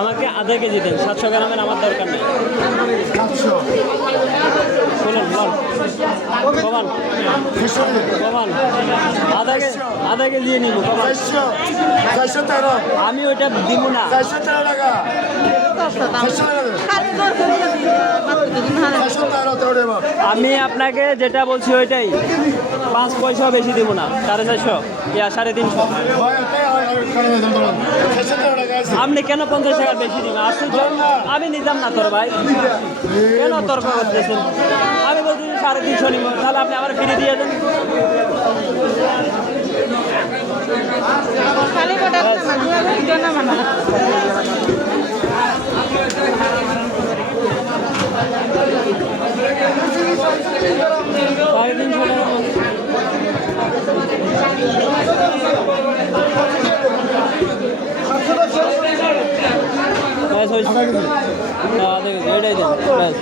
আমাকে আধা কেজি দেন, 700 গ্রামের আমার দরকার নেই। বলুন কমান কমান, আধা কেজি নিব কমান। আমি ওইটা দিব না। আমি আপনাকে যেটা বলছি ওইটাই, 5 পয়সা বেশি দিব না। 450 ইয়া 350। আপনি কেন 50 টাকা বেশি দিবেন? আশ্চর্য, আমি নিতাম না তোর ভাই, কেন তর্ক করতেছেন? আমি বলছি 350 নিব, তাহলে আপনি আমার ফিরে দিয়ে দেন। এটাই দেন ব্যাস।